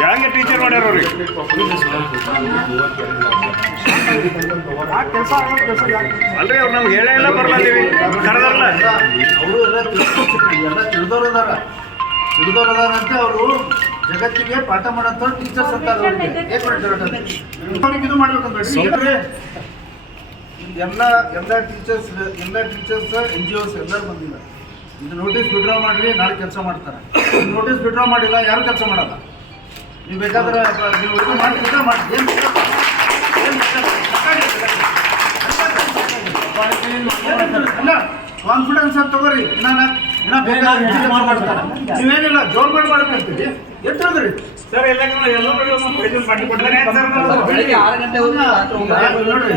ಹೆಂಗೆ ಟೀಚರ್ ಮಾಡ್ಯಾರ ಅವ್ರಿಗೆ? ಅಲ್ರಿ ಅವ್ರು ನಮ್ಗೆ ಹೇಳೇ ಇಲ್ಲ ಬರ್ಲಾತೀವಿ ಕರೆದಾರಲ್ಲ ಅವರು ಎಲ್ಲ ತಿಳ್ಕೊಳ್ತಿದ್ರು, ಎಲ್ಲ ತಿಳಿದವ್ರದಾರ ಅದಾರಂತೆ ಅಂತ ಅವರು. ಜಗತ್ತಿಗೆ ಪಾಠ ಮಾಡಂತ ಟೀಚರ್ಸ್ ಅವ್ರಿಗೆ. ಇದು ಮಾಡ್ಬೇಕಂದ್ರೆ ಎಲ್ಲ ಎಲ್ಲ ಟೀಚರ್ಸ್ ಎಲ್ಲ ಟೀಚರ್ಸ್ ಎನ್ ಜಿ ಒಸ್ ಎಲ್ಲರೂ ಬಂದಿಲ್ಲ ಇದು ನೋಟಿಸ್ ವಿಡ್ರಾ ಮಾಡಲಿ ನಾಳೆ ಕೆಲಸ ಮಾಡ್ತಾರೆ. ನೋಟಿಸ್ ವಿಡ್ರಾ ಮಾಡಿಲ್ಲ ಯಾರು ಕೆಲಸ ಮಾಡಲ್ಲ. ನೀವು ಬೇಕಾದ್ರೆ ನೀವು ಇದು ಮಾಡ್ತಿದ್ರೆ ಮಾಡಿ. ಏನು ಅಲ್ಲ ಕಾನ್ಫಿಡೆನ್ಸ್ ಅಂತ ತಗೋರಿ. ನಾನು ಇನ್ನ ಬೇಕಾದ್ರೆ ನೀವೇನಿಲ್ಲ ಜೋರ್ ಮಾಡಿ ಮಾಡ್ಬೇಕಂತೀರಿ ಎತ್ತಿರದ್ರಿ ಸರ್ ಎಲ್ಲ ಎಲ್ಲ ಮಾಡಿ ಕೊಡ್ತಾರೆ ಬೆಳಿಗ್ಗೆ ಆರು ಗಂಟೆ ಹೋಗಿ ರಾತ್ರಿ ಒಂಬತ್ತು ನೋಡ್ರಿ.